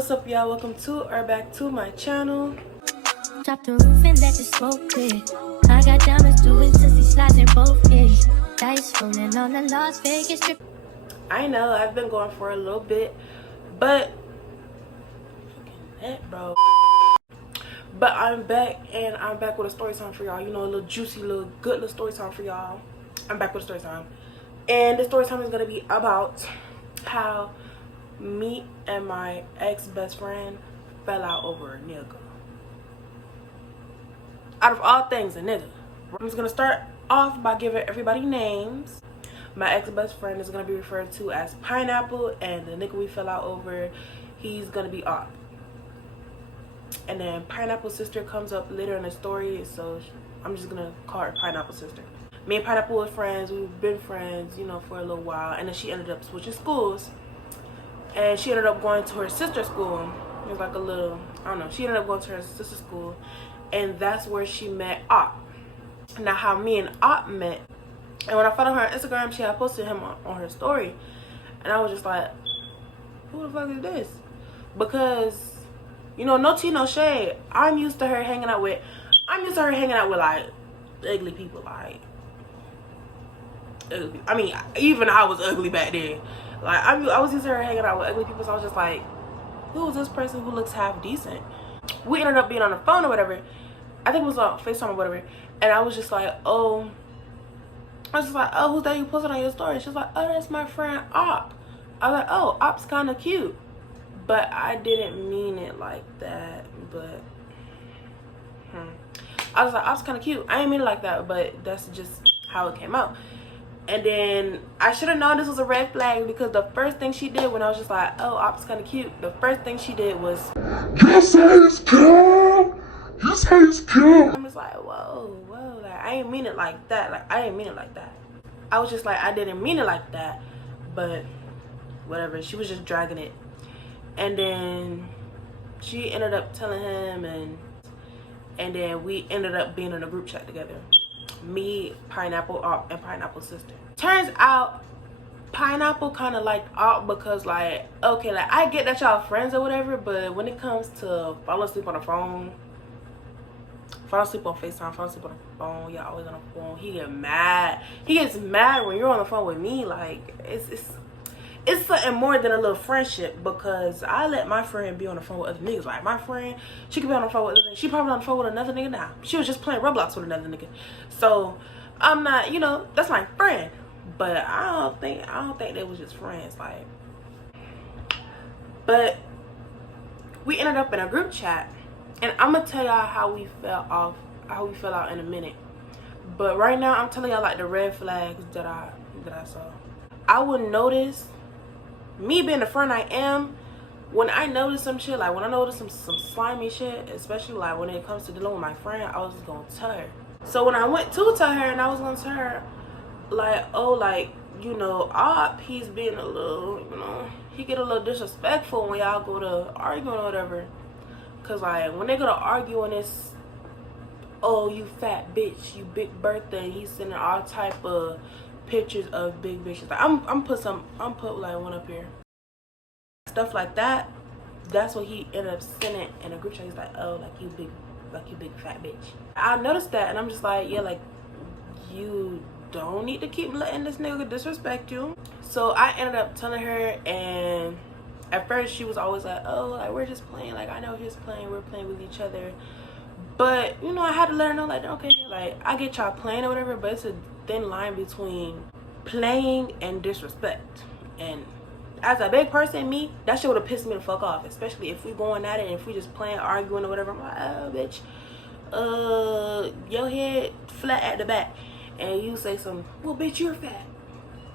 What's up, y'all? Welcome to or back to my channel. Drop the roof and let the smoke clear. I got diamonds doing sissy slides in both ears. Dice rolling on the Las Vegas strip. I know I've been going for a little bit, but bro. But I'm back, and I'm back with a story time for y'all. You know, a little juicy, little good little story time for y'all. I'm back with a story time, and the story time is gonna be about how me and my ex-best friend fell out over a nigga. Out of all things, a nigga. I'm just gonna start off by giving everybody names. My ex-best friend is gonna be referred to as Pineapple, and the nigga we fell out over, he's gonna be Op. And then Pineapple's sister comes up later in the story, so I'm just gonna call her Pineapple's sister. Me and Pineapple were friends. We've been friends, you know, for a little while, and then she ended up switching schools, and she ended up going to her sister's school. It was like a little, I don't know, she ended up going to her sister's school, and that's where she met Op. Now, how me and Op met, and when I followed her on Instagram, she had posted him on her story, and I was just like, who the fuck is this? Because, you know, no tea, no shade, I'm used to her hanging out with like ugly people, like ugly. I mean, even I was ugly back then. Like, I was used to her hanging out with ugly people, so I was just like, who is this person who looks half decent? We ended up being on the phone or whatever. I think it was on FaceTime or whatever. And I was just like, oh, who's that you posted on your story? She was like, oh, that's my friend Op. I was like, oh, Op's kind of cute. But I didn't mean it like that. But I was like, Op's kind of cute. I didn't mean it like that, but that's just how it came out. And then I should have known this was a red flag, because the first thing she did when I was just like, oh, Op's kind of cute, the first thing she did was, you say it's cute. You say it's cute. I'm just like, whoa, like, I didn't mean it like that. Like, I didn't mean it like that. I was just like, I didn't mean it like that. But whatever, she was just dragging it. And then she ended up telling him, and then we ended up being in a group chat together. Me, Pineapple, Op, and Pineapple's sister. Turns out Pineapple kind of liked Op because, like, okay, like, I get that y'all friends or whatever, but when it comes to fall asleep on the phone, fall asleep on FaceTime, fall asleep on the phone, y'all always on the phone, he get mad. He gets mad when you're on the phone with me. Like, it's something more than a little friendship, because I let my friend be on the phone with other niggas. Like, my friend, she could be on the phone with other niggas. She probably on the phone with another nigga now. She was just playing Roblox with another nigga. So I'm not, you know, that's my friend. But I don't think they was just friends. Like, but we ended up in a group chat, and I'm gonna tell y'all how we fell out in a minute. But right now I'm telling y'all, like, the red flags that I saw. I would notice, me being the friend I am, when I notice some shit, like when I notice some slimy shit, especially like when it comes to dealing with my friend, I was gonna tell her. So when I went to tell her, and I was gonna tell her, like, oh, like, you know, Op, he's being a little, you know, he get a little disrespectful when y'all go to arguing or whatever. Cause like when they go to argue, and it's, oh, you fat bitch, you big birthday, and he's sending all type of pictures of big bitches. Like, I'm put like one up here, stuff like that. That's what he ended up sending in a group chat. He's like, oh, like you big fat bitch. I noticed that, and I'm just like, yeah, like, you don't need to keep letting this nigga disrespect you. So I ended up telling her, and at first she was always like, oh, like, we're just playing, like, I know he's playing, we're playing with each other. But, you know, I had to let her know, like, okay, like, I get y'all playing or whatever, but it's a thin line between playing and disrespect. And as a big person, me, that shit would have pissed me the fuck off, especially if we going at it and if we just playing, arguing or whatever. I'm like, oh, bitch, your head flat at the back, and you say something, well, bitch, you're fat.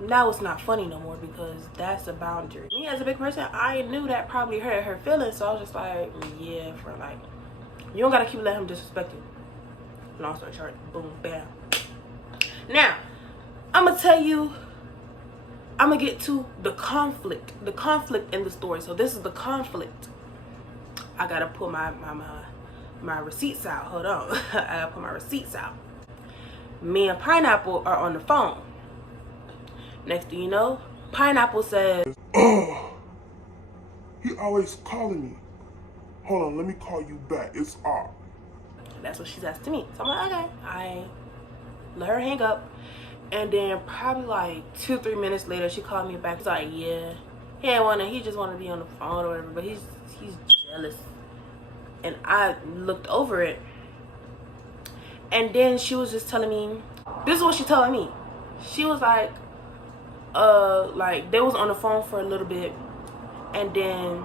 Now it's not funny no more, because that's a boundary. Me as a big person, I knew that probably hurt her feelings, so I was just like, yeah, for like, you don't gotta keep letting him disrespect you. Long story short, boom, bam. Now, I'm gonna tell you, I'm gonna get to the conflict in the story. So this is the conflict. I gotta pull my receipts out. Hold on. I gotta pull my receipts out. Me and Pineapple are on the phone. Next thing you know, Pineapple says, Oh, He always calling me. Hold on, let me call you back. It's off. That's what she's asking me. So I'm like, okay. I let her hang up. And then probably like 2-3 minutes later, she called me back. She's like, yeah, he just wanna be on the phone or whatever, but he's jealous. And I looked over it. And then she was just telling me, this is what she telling me. She was like they was on the phone for a little bit, and then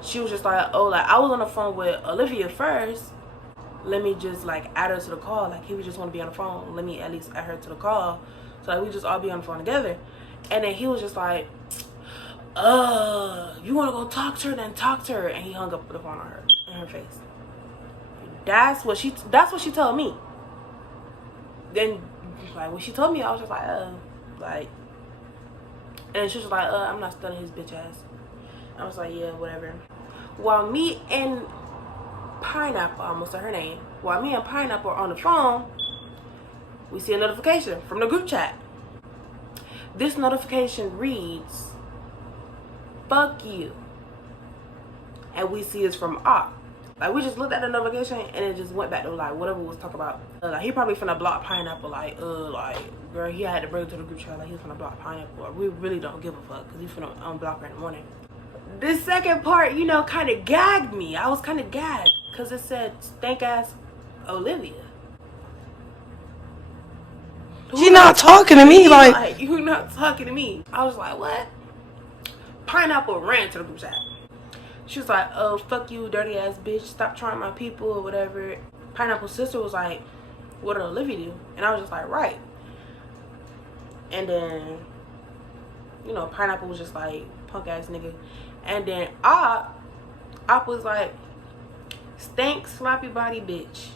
she was just like, oh, like I was on the phone with Olivia first. Let me just like add her to the call. Like he would just want to be on the phone. Let me at least add her to the call, so like we just all be on the phone together. And then he was just like, you want to go talk to her? Then talk to her. And he hung up the phone on her, in her face. That's what she told me. Then like when she told me, I was just like, and she was like, I'm not studying his bitch ass. I was like, yeah, whatever. While me and Pineapple, I almost said her name, while me and Pineapple are on the phone, we see a notification from the group chat. This notification reads, fuck you. And we see it's from Op. Like we just looked at the notification and it just went back to like whatever we was talking about. Like he probably finna block Pineapple. Like girl, he had to bring it to the group chat. Like he's finna block Pineapple. We really don't give a fuck because he's finna unblock her in the morning. This second part, you know, kind of gagged me. I was kind of gagged because it said stank ass Olivia. She not talking to me. Like you not talking to me. I was like, what? Pineapple ran to the group chat. She was like, oh, fuck you, dirty ass bitch. Stop trying my people or whatever. Pineapple's sister was like, what did Olivia do? And I was just like, right. And then, you know, Pineapple was just like, punk ass nigga. And then Op was like, stank sloppy body bitch.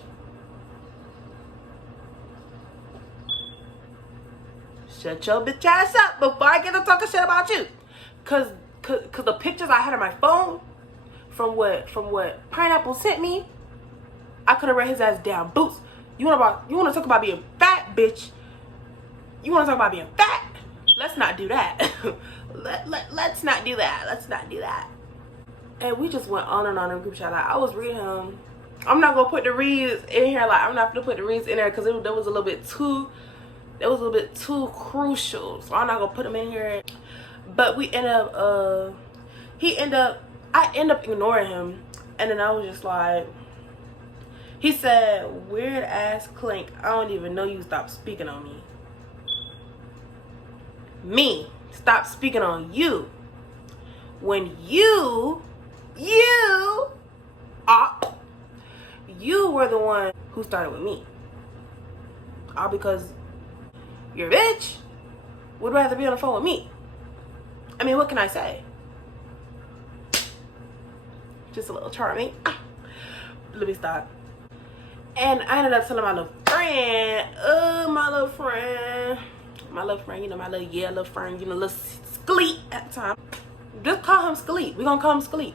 Shut your bitch ass up before I get to talking shit about you. Cause the pictures I had on my phone from what Pineapple sent me, I could have read his ass down. Boots, you wanna talk about being fat, bitch? You wanna talk about being fat? Let's not do that. Let's not do that. Let's not do that. And we just went on and on in the group chat. Like I was reading him. I'm not gonna put the reads in here. Like I'm not gonna put the reads in there because that was a little bit too. It was a little bit too crucial. So I'm not gonna put them in here. But we end up. I end up ignoring him, and then I was just like. He said, "Weird ass Clink. I don't even know you. Stop speaking on me. Me. Stop speaking on you. When you were the one who started with me. All because your bitch would rather be on the phone with me. I mean, what can I say? Just a little charming. Let me stop. And I ended up telling my little friend, my little friend, you know, my little friend, you know, little Skleet at the time. Just call him Skleet. We're gonna call him Skleet.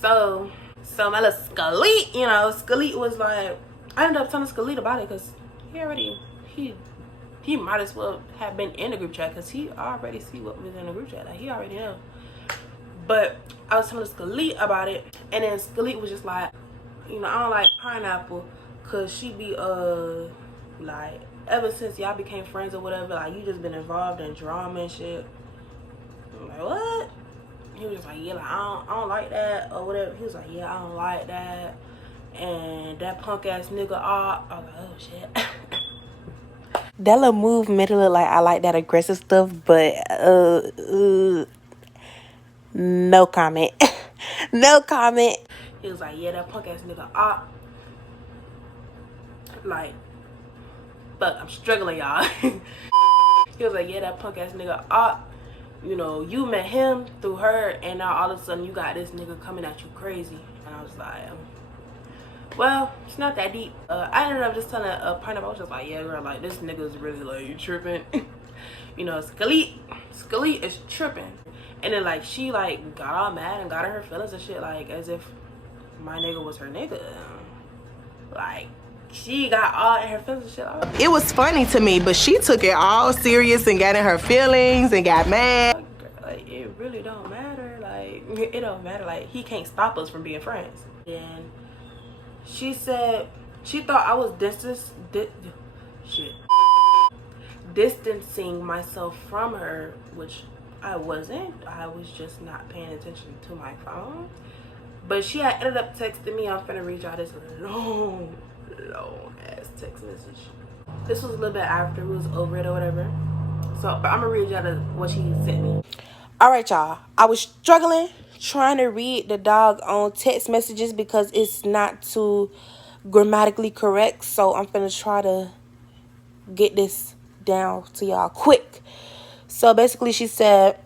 So my little Skleet, you know, Skleet was like, I ended up telling Skleet about it because he might as well have been in the group chat because he already see what was in the group chat. Like he already know. But I was telling Skleet about it, and then Skleet was just like, you know, I don't like Pineapple because she be like, ever since y'all became friends or whatever, like you just been involved in drama and shit. I'm like, what? He was just like, yeah, like I don't like that or whatever. He was like, yeah, I don't like that. And that punk ass nigga, I was like, oh shit. that little move made it look like I like that aggressive stuff, but no comment. No comment. He was like, yeah, that punk ass nigga, like, fuck, I'm struggling, y'all. He was like, yeah, that punk ass nigga, you know, you met him through her, and now all of a sudden you got this nigga coming at you crazy. And I was like, well, it's not that deep. I ended up just telling Pineapple, I was just like, yeah, girl, like this nigga's really like, you tripping. You know, Skleet is tripping. And then like she like got all mad and got in her feelings and shit, like as if my nigga was her nigga. Like she got all in her feelings and shit. It was funny to me, but she took it all serious and got in her feelings and got mad. Like it really don't matter. Like Like, it don't matter. Like, he can't stop us from being friends. And she said she thought I was distancing myself from her, which I wasn't. I was just not paying attention to my phone. But she had ended up texting me. I'm finna read y'all this long ass text message. This was a little bit after we was over it or whatever. So, but I'm gonna read y'all what she sent me. All right, y'all. I was struggling trying to read the dog on text messages because it's not too grammatically correct. So I'm finna try to get this down to y'all quick. So basically she said,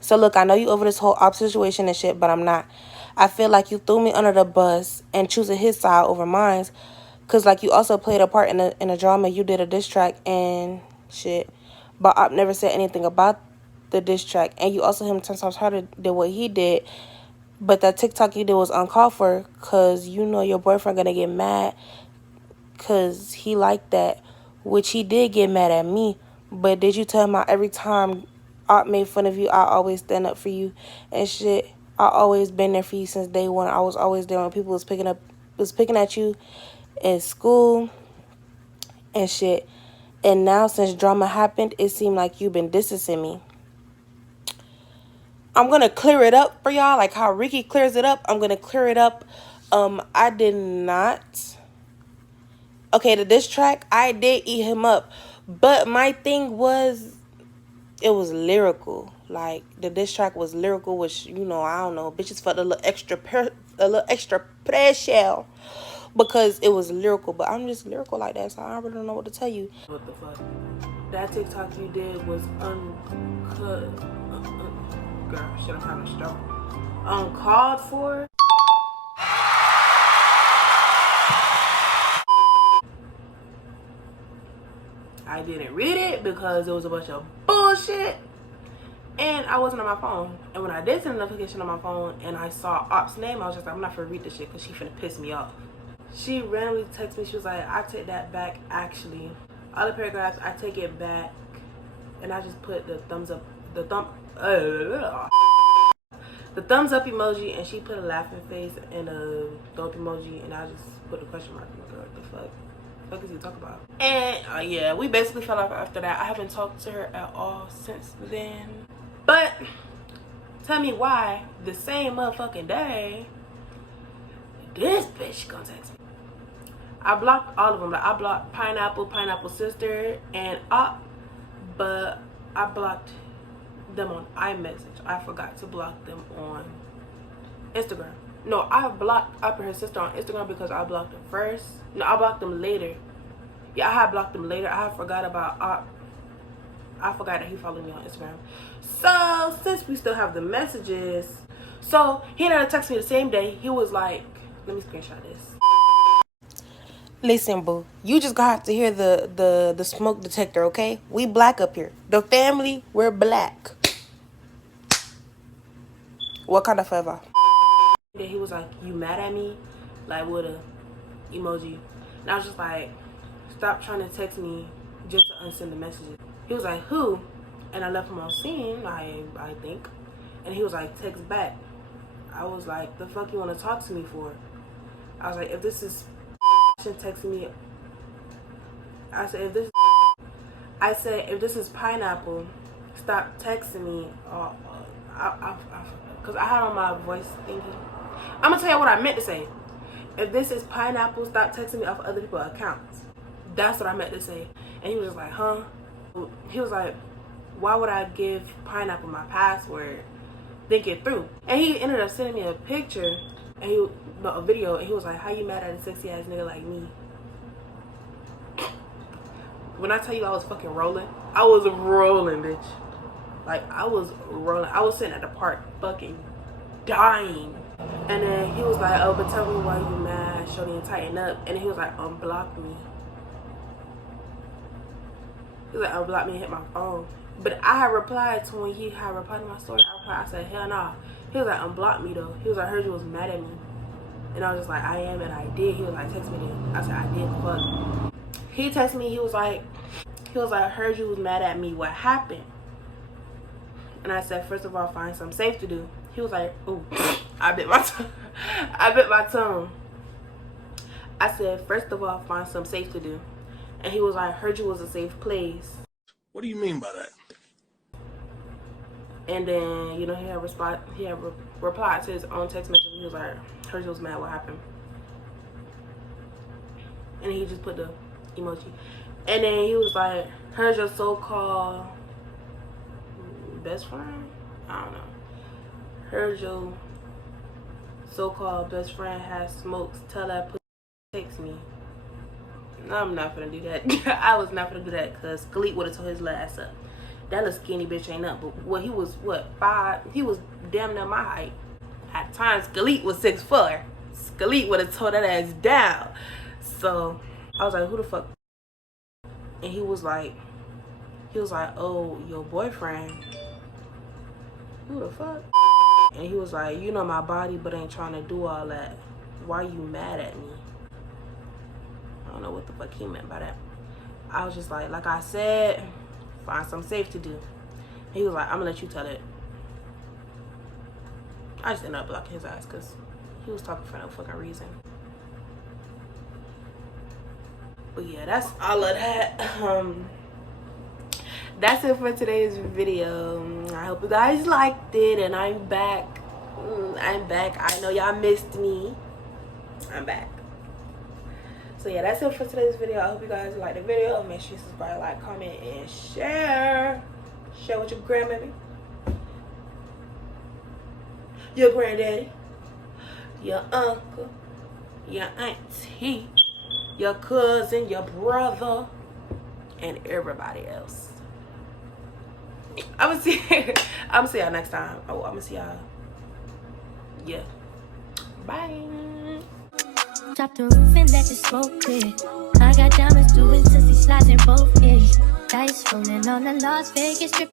so look, I know you over this whole op situation and shit, but I'm not. I feel like you threw me under the bus and choosing his side over mine. Cause like you also played a part in a drama. You did a diss track and shit. But Op never said anything about the diss track. And you also him 10 times harder than what he did. But that TikTok you did was uncalled for. Cause you know your boyfriend gonna get mad. Cause he liked that. Which he did get mad at me. But did you tell him every time Op made fun of you, I always stand up for you and shit. I always been there for you since day one. I was always there when people was picking at you in school and shit. And now since drama happened, it seemed like you've been distancing me. I'm gonna clear it up for y'all, like how Ricky clears it up. I'm gonna clear it up. I did not. Okay, the diss track, I did eat him up. But my thing was, it was lyrical. Like, the diss track was lyrical, which, you know, I don't know. Bitches felt a little extra pressure because it was lyrical. But I'm just lyrical like that, so I really don't know what to tell you. What the fuck? That TikTok you did was uncut. Girl, shit, I'm having a stroke. Uncalled for. I didn't read it because it was a bunch of bullshit and I wasn't on my phone. And when I did send a notification on my phone and I saw Op's name, I was just like, I'm not gonna read this shit because she finna piss me off. She randomly texted me. She was like, I take that back actually. All the paragraphs, I take it back. And I just put the thumbs up, the thumbs up emoji, and she put a laughing face and a dope emoji, and I just put a question mark. Girl, what the fuck? What is he talking about? And yeah, we basically fell off after that. I haven't talked to her at all since then. But tell me why the same motherfucking day this bitch gonna text me. I blocked all of them. Like I blocked Pineapple Sister, and Op, but I blocked them on iMessage. I forgot to block them on Instagram. No, I blocked Up and her sister on Instagram because I blocked them first. No, I blocked them later. Yeah, I had blocked them later. I had forgot about Up. I forgot that he followed me on Instagram. So, since we still have the messages, so he ended up texting me the same day. He was like, let me screenshot this. Listen, boo, you just gonna have to hear the smoke detector, okay? We black up here. The family, we're black. What kind of forever? Then he was like, you mad at me? Like, with a emoji. And I was just like, stop trying to text me just to unsend the messages. He was like, who? And I left him on scene, I think. And he was like, text back. I was like, the fuck you want to talk to me for? I was like, if this is texting me. I said, if this is Pineapple, stop texting me. Because I had on my voice thingy. I'm going to tell you what I meant to say. If this is Pineapple, stop texting me off other people's accounts. That's what I meant to say. And he was just like, huh? He was like, why would I give Pineapple my password? Think it through. And he ended up sending me a picture and a video, and he was like, how you mad at a sexy ass nigga like me? When I tell you I was fucking rolling, I was rolling, bitch. Like, I was rolling. I was sitting at the park fucking dying. And then he was like, oh, but tell me why you mad, shorty, and tighten up. And then he was like, unblock me. He was like, unblock me and hit my phone. But I had replied to when he had replied to my story. I said, hell nah. He was like, unblock me though. He was like, I heard you was mad at me. And I was just like, I am, and I did. He was like, text me then. I said, I did, fuck. He texted me, he was like, I heard you was mad at me. What happened? And I said, first of all, find something safe to do. He was like, ooh, I bit my tongue. I bit my tongue. I said, first of all, find something safe to do. And he was like, heard you was a safe place. What do you mean by that? And then, you know, he had replied to his own text message. He was like, heard you was mad, what happened? And he just put the emoji. And then he was like, heard your so-called best friend? I don't know. Heard your so-called best friend has smokes. Tell that pussy text me. No, I'm not gonna do that. I was not gonna do that because Khalid would have tore his ass up. That little skinny bitch ain't up. But what, he was, what, 5? He was damn near my height. At times, Khalid was 6'4". Khalid would have tore that ass down. So I was like, who the fuck? And he was like, oh, your boyfriend. Who the fuck? And he was like, you know my body, but ain't trying to do all that. Why you mad at me? I don't know what the fuck he meant by that. I was just like I said, find something safe to do. He was like, I'm gonna let you tell it. I just ended up blocking his ass because he was talking for no fucking reason. But yeah, that's all of that. That's it for today's video. I hope you guys liked it, and I'm back. I'm back. I know y'all missed me. I'm back. So yeah, that's it for today's video. I hope you guys liked the video. Make sure you subscribe, like, comment, and share. Share with your grandbaby, your granddaddy, your uncle, your auntie, your cousin, your brother, and everybody else. I'm gonna see y'all next time. Oh, I'm gonna see y'all. Yeah. Bye. Drop the roof and let the smoke clear. I got diamonds doing sissy slides in both ears. Dice rolling on the Las Vegas strip.